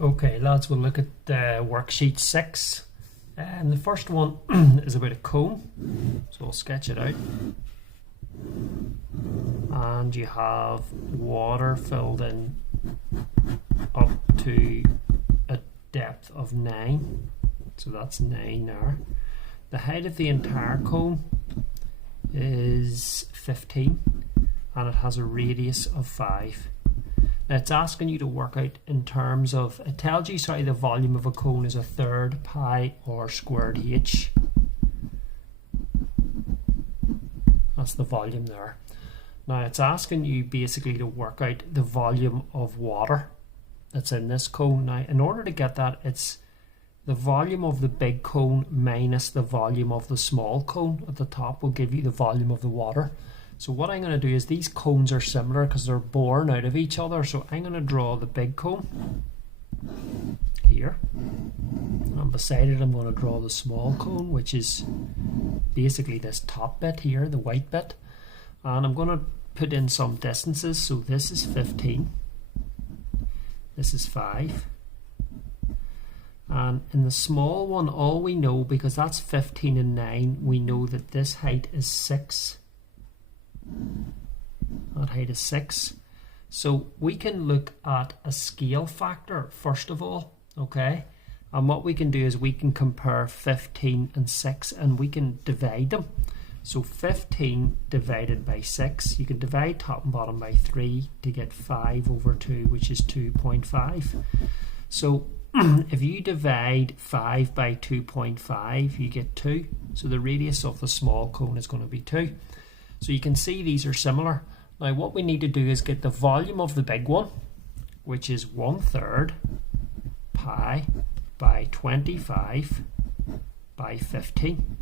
Okay, lads, we'll look at worksheet 6. And the first one is about a cone, so I'll sketch it out. And you have water filled in up to a depth of 9, so that's 9 there. The height of the entire cone is 15 and it has a radius of 5. Now it's asking you to work out in terms of, it tells you, sorry, the volume of a cone is 1/3 pi r squared h. That's the volume there. Now it's asking you basically to work out the volume of water that's in this cone. Now in order to get that, it's the volume of the big cone minus the volume of the small cone at the top will give you the volume of the water. So what I'm going to do is, these cones are similar because they're born out of each other. So I'm going to draw the big cone here, and beside it I'm going to draw the small cone, which is basically this top bit here, the white bit, and I'm going to put in some distances. So this is 15, this is 5, and in the small one, all we know, because that's 15 and 9, we know that this height is 6. That height is 6. So we can look at a scale factor first of all, okay? And what we can do is we can compare 15 and 6 and we can divide them. So 15 divided by 6, you can divide top and bottom by 3 to get 5 over 2, which is 2.5. So if you divide 5 by 2.5, you get 2. So the radius of the small cone is going to be 2. So you can see these are similar. Now what we need to do is get the volume of the big one, which is 1/3 pi by 25 by 15.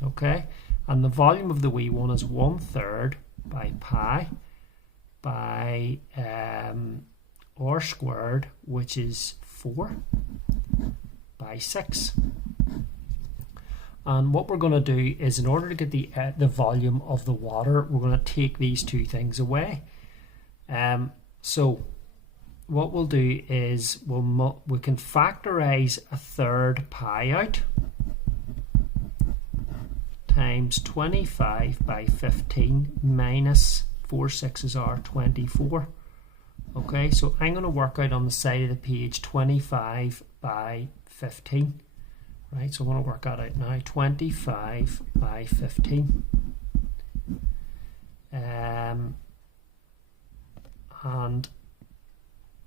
Okay, and the volume of the wee one is 1/3 by pi by r squared, which is 4 by 6. And what we're going to do is, in order to get the volume of the water, we're going to take these two things away. So what we'll do is we can factorize 1/3 pi out times 25 by 15 minus 4 6s are 24. Okay, so I'm going to work out on the side of the page 25 by 15. Right, so I'm going to work that out now. 25 by 15. And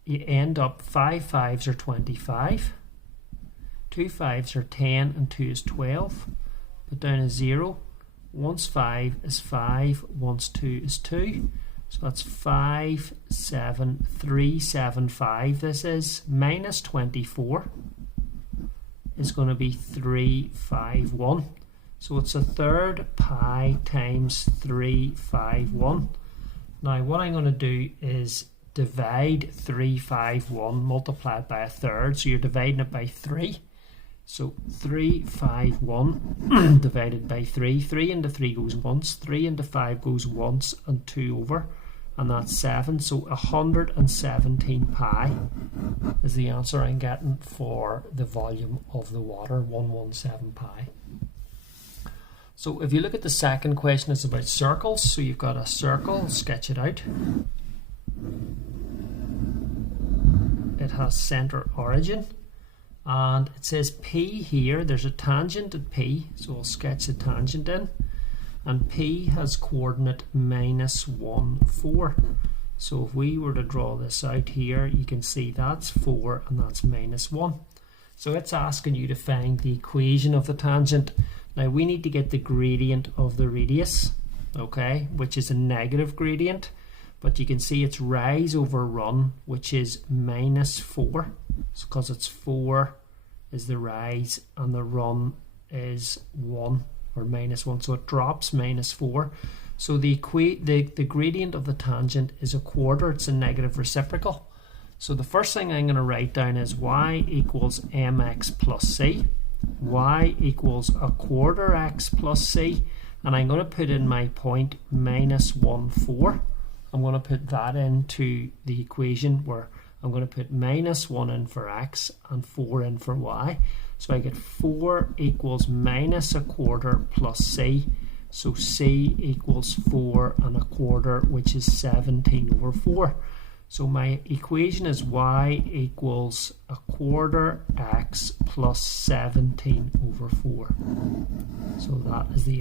you end up 5 5s are 25. 2 5s are 10 and 2 is 12. Put down a 0. Once 5 is 5, once 2 is 2. So that's 5 7 3 7 5. This is minus 24. Is going to be 351. So it's 1/3 pi times 351. Now what I'm going to do is divide 351 multiplied by 1/3. So you're dividing it by 3. So 351 divided by 3. 3 into 3 goes once, 3 into 5 goes once, and 2 over. And that's 7, so 117 pi is the answer I'm getting for the volume of the water, 117 pi. So if you look at the second question, it's about circles. So you've got a circle, sketch it out. It has center origin, and it says P here. There's a tangent at P, so I'll sketch the tangent in. And P has coordinate -1 4. So if we were to draw this out here, you can see that's 4 and that's -1. So it's asking you to find the equation of the tangent. Now we need to get the gradient of the radius, okay, which is a negative gradient, but you can see it's rise over run, which is -4, because it's 4 is the rise and the run is 1. Or -1, so it drops -4. So the gradient of the tangent is 1/4. It's a negative reciprocal. So the first thing I'm going to write down is y equals mx plus c. Y equals 1/4 x plus c, and I'm going to put in my point -1 4. I'm going to put that into the equation where I'm going to put minus 1 in for x and 4 in for y. So I get 4 equals minus a quarter plus c. So c equals 4 1/4, which is 17/4. So my equation is y equals 1/4 x plus 17/4. So that is the